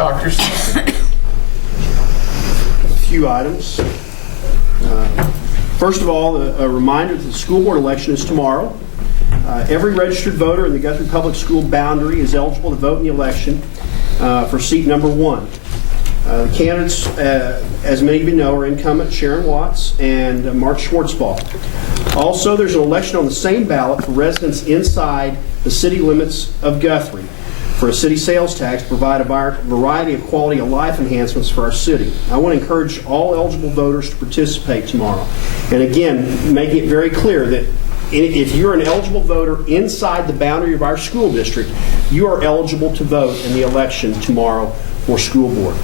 Dr. Simpson. A few items. First of all, a reminder that the school board election is tomorrow. Every registered voter in the Guthrie Public School boundary is eligible to vote in the election for seat number 1. The candidates, as many of you know, are incumbent Sharon Watts and Mark Schwartzball. Also, there's an election on the same ballot for residents inside the city limits of Guthrie for a city sales tax to provide a variety of quality of life enhancements for our city. I want to encourage all eligible voters to participate tomorrow. And again, making it very clear that if you're an eligible voter inside the boundary of our school district, you are eligible to vote in the election tomorrow for school board.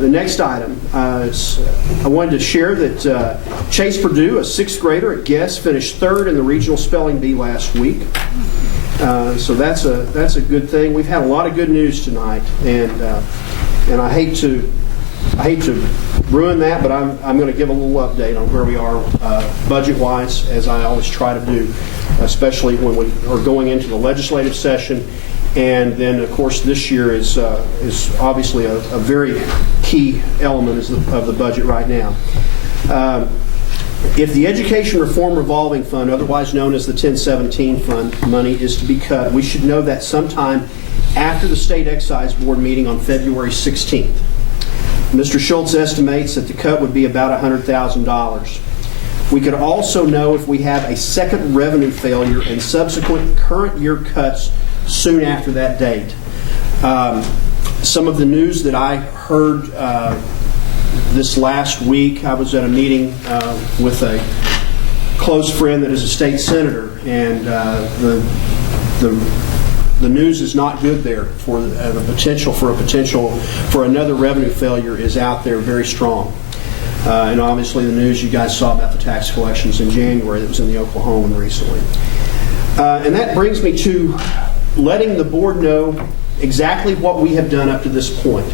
The next item is I wanted to share that Chase Purdue, a 6th grader at Guess, finished 3rd in the regional spelling bee last week. So that's a good thing. We've had a lot of good news tonight, and I hate to ruin that, but I'm going to give a little update on where we are budget-wise, as I always try to do, especially when we are going into the legislative session. And then, of course, this year is obviously a very key element of the budget right now. If the Education Reform Revolving Fund, otherwise known as the 1017 Fund, money is to be cut, we should know that sometime after the State Excise Board meeting on February 16th. Mr. Schultz estimates that the cut would be about $100,000. We could also know if we have a second revenue failure and subsequent current year cuts soon after that date. Some of the news that I heard this last week, I was at a meeting with a close friend that is a state senator, and the news is not good there. For the potential for another revenue failure is out there very strong. And obviously the news you guys saw about the tax collections in January that was in the Oklahoma recently. And that brings me to letting the board know exactly what we have done up to this point.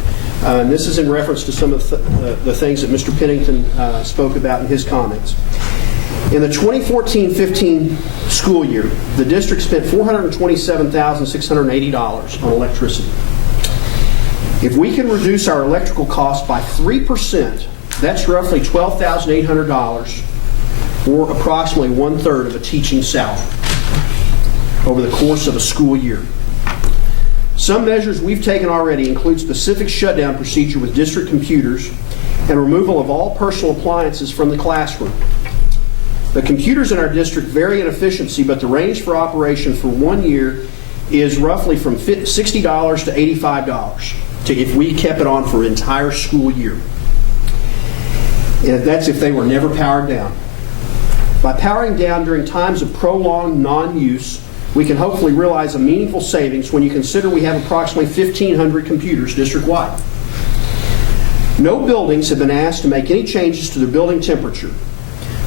And this is in reference to some of the things that Mr. Pennington spoke about in his comments. In the 2014-15 school year, the district spent $427,680 on electricity. If we can reduce our electrical costs by 3%, that's roughly $12,800, or approximately 1/3 of a teaching salary over the course of a school year. Some measures we've taken already include specific shutdown procedure with district computers and removal of all personal appliances from the classroom. The computers in our district vary in efficiency, but the range for operation for 1 year is roughly from $60 to $85 if we kept it on for an entire school year. And that's if they were never powered down. By powering down during times of prolonged non-use, we can hopefully realize a meaningful savings when you consider we have approximately 1,500 computers district-wide. No buildings have been asked to make any changes to their building temperature,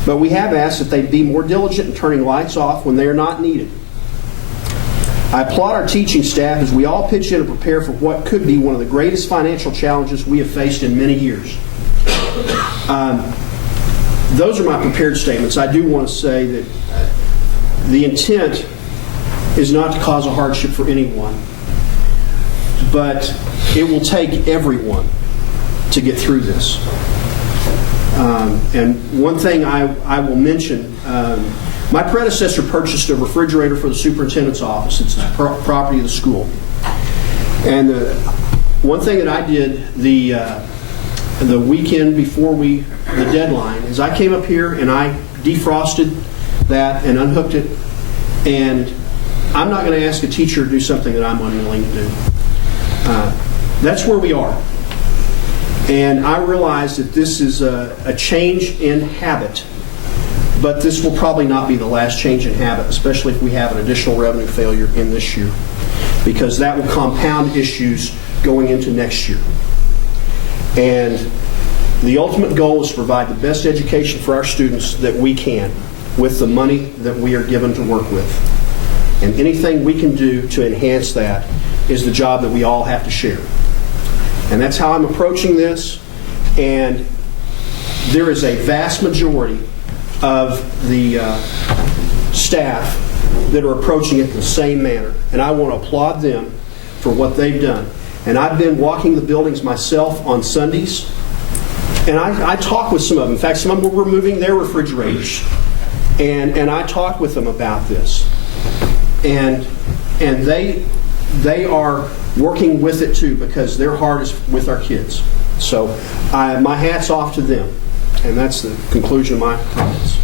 but we have asked that they be more diligent in turning lights off when they are not needed. I applaud our teaching staff as we all pitch in and prepare for what could be one of the greatest financial challenges we have faced in many years. Those are my prepared statements. I do want to say that the intent is not to cause a hardship for anyone, but it will take everyone to get through this. And one thing I will mention, my predecessor purchased a refrigerator for the superintendent's office. It's the property of the school. And one thing that I did the weekend before the deadline is I came up here and I defrosted that and unhooked it, and I'm not going to ask a teacher to do something that I'm unwilling to do. That's where we are. And I realize that this is a change in habit, but this will probably not be the last change in habit, especially if we have an additional revenue failure in this year, because that will compound issues going into next year. And the ultimate goal is to provide the best education for our students that we can with the money that we are given to work with. And anything we can do to enhance that is the job that we all have to share. And that's how I'm approaching this. And there is a vast majority of the staff that are approaching it the same manner. And I want to applaud them for what they've done. And I've been walking the buildings myself on Sundays, and I talk with some of them. In fact, some of them were removing their refrigerators, and I talked with them about this. And they are working with it too, because their heart is with our kids. So my hat's off to them. And that's the conclusion of my comments.